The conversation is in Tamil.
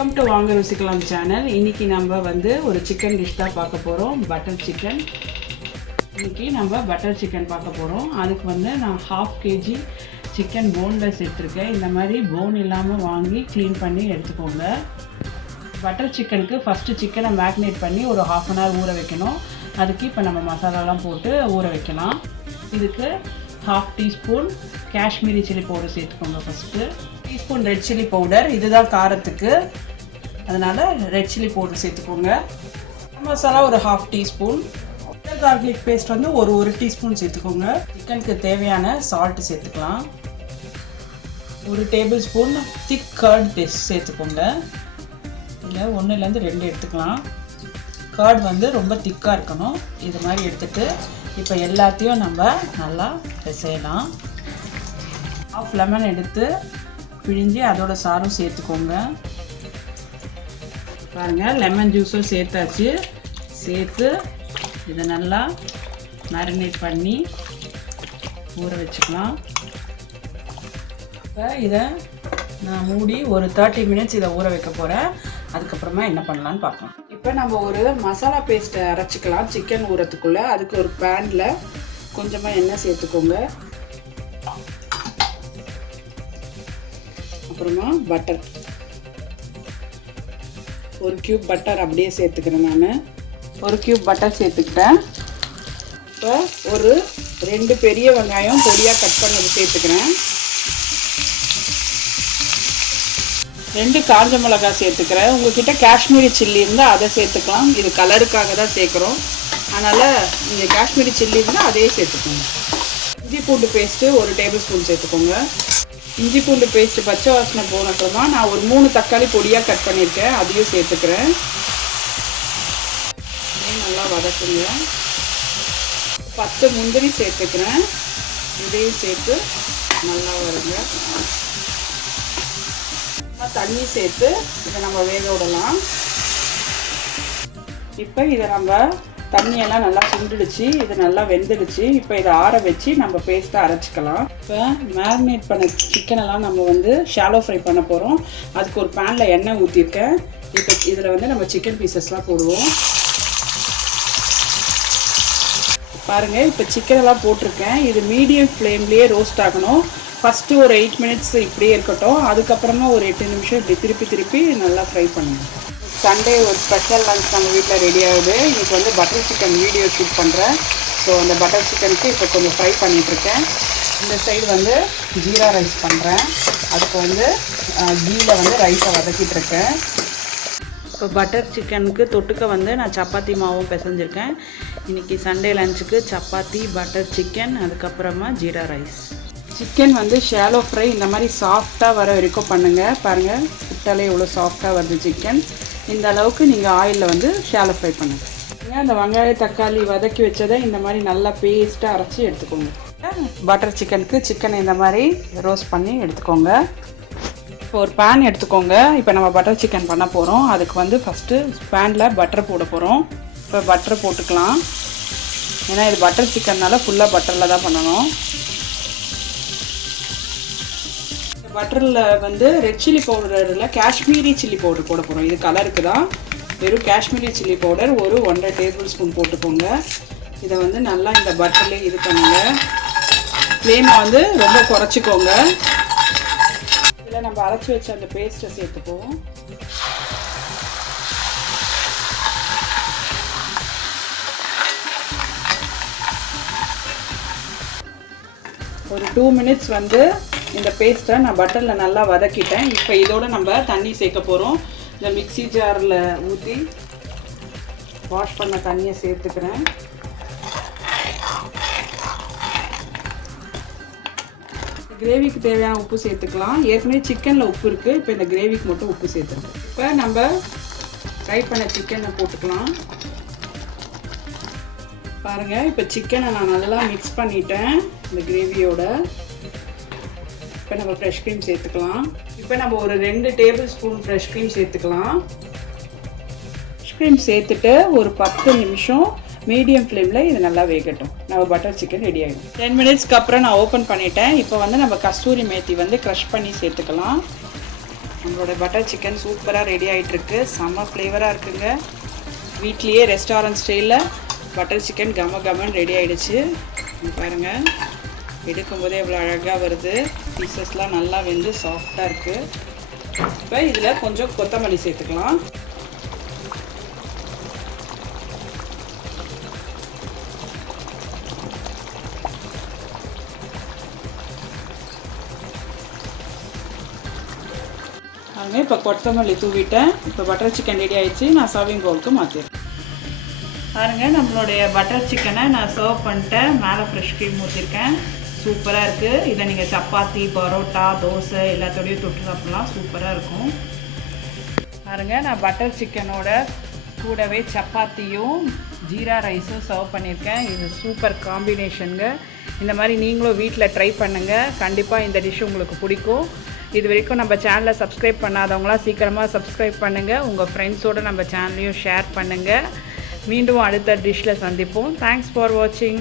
Welcome to வாங்கருchikalam channel. இன்னைக்கு நம்ம வந்து ஒரு சிக்கன் டிஷ் தான் பார்க்க போறோம், பட்டர் சிக்கன். இன்னைக்கு நம்ம பட்டர் சிக்கன் பார்க்க போறோம். அதுக்கு வந்து நான் 1/2 kg சிக்கன் போன்லெஸ் எடுத்துருக்கேன். இந்த மாதிரி போன் இல்லாமல் வாங்கி க்ளீன் பண்ணி எடுத்துக்கோங்க. பட்டர் சிக்கனுக்கு ஃபஸ்ட்டு சிக்கனை மேக்னேட் பண்ணி ஒரு 1/2 hour ஊற வைக்கணும். அதுக்கு இப்போ நம்ம மசாலாலாம் போட்டு ஊற வைக்கலாம். இதுக்கு 1/2 teaspoon காஷ்மீரி சில்லி பவுடர் சேர்த்துக்கோங்க. First teaspoon red chilli powder, இதுதான் காரத்துக்கு, அதனால் ரெட் சில்லி பவுடர் சேர்த்துக்கோங்க. மசாலா ஒரு 1/2 teaspoon. கார்லிக் பேஸ்ட் வந்து ஒரு டீஸ்பூன் சேர்த்துக்கோங்க. சிக்கனுக்கு தேவையான சால்ட்டு சேர்த்துக்கலாம். 1 tablespoon திக் கர்ட் பேஸ்ட் சேர்த்துக்கோங்க. இல்லை 1லேருந்து 2 எடுத்துக்கலாம். கர்ட் வந்து ரொம்ப திக்காக இருக்கணும். இது மாதிரி எடுத்துகிட்டு இப்போ எல்லாத்தையும் நம்ம நல்லா பிசையலாம். 1/2 lemon எடுத்து பிழிஞ்சு அதோட சாரும் சேர்த்துக்கோங்க. பாருங்கள், லெமன் ஜூஸும் சேர்த்தாச்சு. சேர்த்து இதை நல்லா மேரினேட் பண்ணி ஊற வச்சுக்கலாம். இப்போ இதை நான் மூடி ஒரு 30 minutes இதை ஊற வைக்க போகிறேன். அதுக்கப்புறமா என்ன பண்ணலான்னு பார்க்கலாம். இப்போ நம்ம ஒரு மசாலா பேஸ்ட்டை அரைச்சிக்கலாம் சிக்கன் ஊறத்துக்குள்ளே. அதுக்கு ஒரு பேனில் கொஞ்சமாக எண்ணெய் சேர்த்துக்கோங்க. அப்புறமா பட்டர், 1 cube பட்டர் அப்படியே சேர்த்துக்கிறேன். நான் 1 cube பட்டர் சேர்த்துக்கிட்டேன். இப்போ ஒரு 2 பெரிய வெங்காயம் பொடியாக கட் பண்ணது சேர்த்துக்கிறேன். 2 காஞ்ச மிளகாய் சேர்த்துக்கிறேன். உங்கள்கிட்ட காஷ்மீரி சில்லி இருந்தால் அதை சேர்த்துக்கலாம். இது கலருக்காக தான் சேர்க்குறோம், அதனால் நீங்கள் காஷ்மீரி சில்லி இருந்தால் அதையே சேர்த்துக்கோங்க. இஞ்சி பூண்டு பேஸ்ட்டு 1 tablespoon சேர்த்துக்கோங்க. இஞ்சி பூண்டு பேஸ்ட்டு பச்சை வாசனை போனப்புறமா நான் ஒரு 3 தக்காளி பொடியாக கட் பண்ணியிருக்கேன், அதையும் சேர்த்துக்கிறேன். நல்லா வதக்குங்க. 10 முந்திரி சேர்த்துக்கிறேன், இதையும் சேர்த்து நல்லா வருங்க. தண்ணி சேர்த்து இதை நம்ம வேக விடலாம். இப்போ இதை நம்ம தண்ணியெல்லாம் நல்லா சுண்டுடுச்சு, இது நல்லா வெந்துடுச்சு. இப்போ இதை ஆற வச்சு நம்ம பேஸ்ட்டை அரைச்சிக்கலாம். இப்போ மேரினேட் பண்ண சிக்கனெல்லாம் நம்ம வந்து ஷாலோ ஃப்ரை பண்ண போகிறோம். அதுக்கு ஒரு பேனில் எண்ணெய் ஊற்றிருக்கேன். இப்போ இதில் வந்து நம்ம சிக்கன் பீசஸ்லாம் போடுவோம். பாருங்கள், இப்போ சிக்கனெல்லாம் போட்டிருக்கேன். இது மீடியம் ஃப்ளேம்லேயே ரோஸ்ட் ஆகணும். ஃபஸ்ட்டு ஒரு 8 minutes இப்படியே இருக்கட்டும். அதுக்கப்புறமா ஒரு 8 நிமிஷம் இப்படி திருப்பி நல்லா ஃப்ரை பண்ணுங்கள். சண்டே ஒரு ஸ்பெஷல் லஞ்ச் நம்ம வீட்டில் ரெடி ஆகுது. இன்றைக்கி வந்து பட்டர் சிக்கன் வீடியோ ஷூட் பண்ணுறேன். ஸோ அந்த பட்டர் சிக்கனுக்கு இப்போ கொஞ்சம் ஃப்ரை பண்ணிகிட்ருக்கேன். இந்த சைடு வந்து ஜீரா ரைஸ் பண்ணுறேன். அதுக்கு வந்து கீயில் வந்து ரைஸை வதக்கிட்டுருக்கேன். இப்போ பட்டர் சிக்கனுக்கு தொட்டுக்க வந்து நான் சப்பாத்தி மாவும் பிசைஞ்சிருக்கேன். இன்றைக்கி சண்டே லஞ்சுக்கு சப்பாத்தி, பட்டர் சிக்கன், அதுக்கப்புறமா ஜீரா ரைஸ். சிக்கன் வந்து ஷாலோ ஃப்ரை இந்த மாதிரி சாஃப்டாக வர வரைக்கும் பண்ணுங்கள். பாருங்கள், விட்டாலே எவ்வளோ சாஃப்டாக வருது சிக்கன். இந்த அளவுக்கு நீங்கள் ஆயிலில் வந்து ஷாலோ ஃப்ரை பண்ணுங்கள். அந்த வெங்காய தக்காளி வதக்கி வச்சதை இந்த மாதிரி நல்லா பேஸ்ட்டாக அரைச்சி எடுத்துக்கோங்க. பட்டர் சிக்கனுக்கு சிக்கனை இந்த மாதிரி ரோஸ்ட் பண்ணி எடுத்துக்கோங்க. இப்போ ஒரு பேன் எடுத்துக்கோங்க. இப்போ நம்ம பட்டர் சிக்கன் பண்ண போகிறோம். அதுக்கு வந்து ஃபஸ்ட்டு பேனில் பட்டர் போட போகிறோம். இப்போ பட்டர் போட்டுக்கலாம். ஏன்னா இது பட்டர் சிக்கன்னால ஃபுல்லாக பட்டரில் தான் பண்ணணும். பட்டரில் வந்து ரெட் சில்லி பவுடரில் காஷ்மீரி சில்லி பவுடர் போட போகிறோம். இது கலருக்கு தான். வெறும் காஷ்மீரி சில்லி பவுடர் ஒரு 1.5 tablespoon போட்டுக்கோங்க. இதை வந்து நல்லா இந்த பட்டர்லேயே இது பண்ணுங்க. ஃப்ளேமை வந்து ரொம்ப குறைச்சிக்கோங்க. இதில் நம்ம அரைச்சி வச்ச அந்த பேஸ்ட்டை சேர்த்துப்போம். ஒரு 2 minutes வந்து இந்த பேஸ்ட்டை நான் பட்டரில் நல்லா வதக்கிட்டேன். இப்போ இதோடு நம்ம தண்ணி சேர்க்க போகிறோம். இந்த மிக்ஸி ஜாரில் ஊற்றி வாஷ் பண்ண தண்ணியை சேர்த்துக்கிறேன். கிரேவிக்கு தேவையான உப்பு சேர்த்துக்கலாம். ஏற்கனவே சிக்கனில் உப்பு இருக்குது. இப்போ இந்த கிரேவிக்கு மட்டும் உப்பு சேர்த்துருக்கேன். இப்போ நம்ம ஃப்ரை பண்ண சிக்கனை போட்டுக்கலாம். பாருங்கள், இப்போ சிக்கனை நான் நல்லா மிக்ஸ் பண்ணிட்டேன் இந்த கிரேவியோட. இப்போ நம்ம ஃப்ரெஷ் க்ரீம் சேர்த்துக்கலாம். இப்போ நம்ம ஒரு 2 tablespoon ஃப்ரெஷ் க்ரீம் சேர்த்துக்கலாம். ஃப்ரெஷ் க்ரீம் சேர்த்துட்டு ஒரு 10 நிமிஷம் மீடியம் ஃப்ளேமில் இது நல்லா வேகட்டும். நம்ம பட்டர் சிக்கன் ரெடி ஆகிடும். 10 minutesக்கு அப்புறம் நான் ஓப்பன் பண்ணிட்டேன். இப்போ வந்து நம்ம கஸ்தூரி மேத்தி வந்து க்ரஷ் பண்ணி சேர்த்துக்கலாம். நம்மளோட பட்டர் சிக்கன் சூப்பராக ரெடி ஆகிட்டுருக்கு. செம்ம ஃப்ளேவராக இருக்குங்க. வீட்லேயே ரெஸ்டாரண்ட் ஸ்டைலில் பட்டர் சிக்கன் கமன்னு ரெடி ஆகிடுச்சு. பாருங்கள், எடுக்கும்போதே எவ்வளோ அழகாக வருது. பீசஸ்லாம் நல்லா வெந்து சாஃப்டாக இருக்குது. இப்போ இதில் கொஞ்சம் கொத்தமல்லி சேர்த்துக்கலாம். பாருங்கள், இப்போ கொத்தமல்லி தூவிட்டேன். இப்போ பட்டர் சிக்கன் ரெடி ஆகிடுச்சு. நான் சர்விங் பவுலுக்கு மாற்றிடுறேன். பாருங்கள், நம்மளுடைய பட்டர் சிக்கனை நான் சர்வ் பண்ணிட்டேன். மேலே ஃப்ரெஷ் க்ரீம் ஊற்றிருக்கேன். சூப்பராக இருக்குது. இதை நீங்கள் சப்பாத்தி, பரோட்டா, தோசை எல்லாத்தோடையும் தொட்டு சாப்பிட்லாம். சூப்பராக இருக்கும். பாருங்கள், நான் பட்டர் சிக்கனோட கூடவே சப்பாத்தியும் ஜீரா ரைஸும் சர்வ் பண்ணியிருக்கேன். இது சூப்பர் காம்பினேஷனுங்க. இந்த மாதிரி நீங்களும் வீட்டில் ட்ரை பண்ணுங்கள். கண்டிப்பாக இந்த டிஷ் உங்களுக்கு பிடிக்கும். இது வரைக்கும் நம்ம சேனலை சப்ஸ்கிரைப் பண்ணாதவங்களாம் சீக்கிரமாக சப்ஸ்கிரைப் பண்ணுங்கள். உங்கள் ஃப்ரெண்ட்ஸோடு நம்ம சேனலையும் ஷேர் பண்ணுங்கள். மீண்டும் அடுத்த டிஷ்ஷில் சந்திப்போம். தேங்க்ஸ் ஃபார் வாட்சிங்.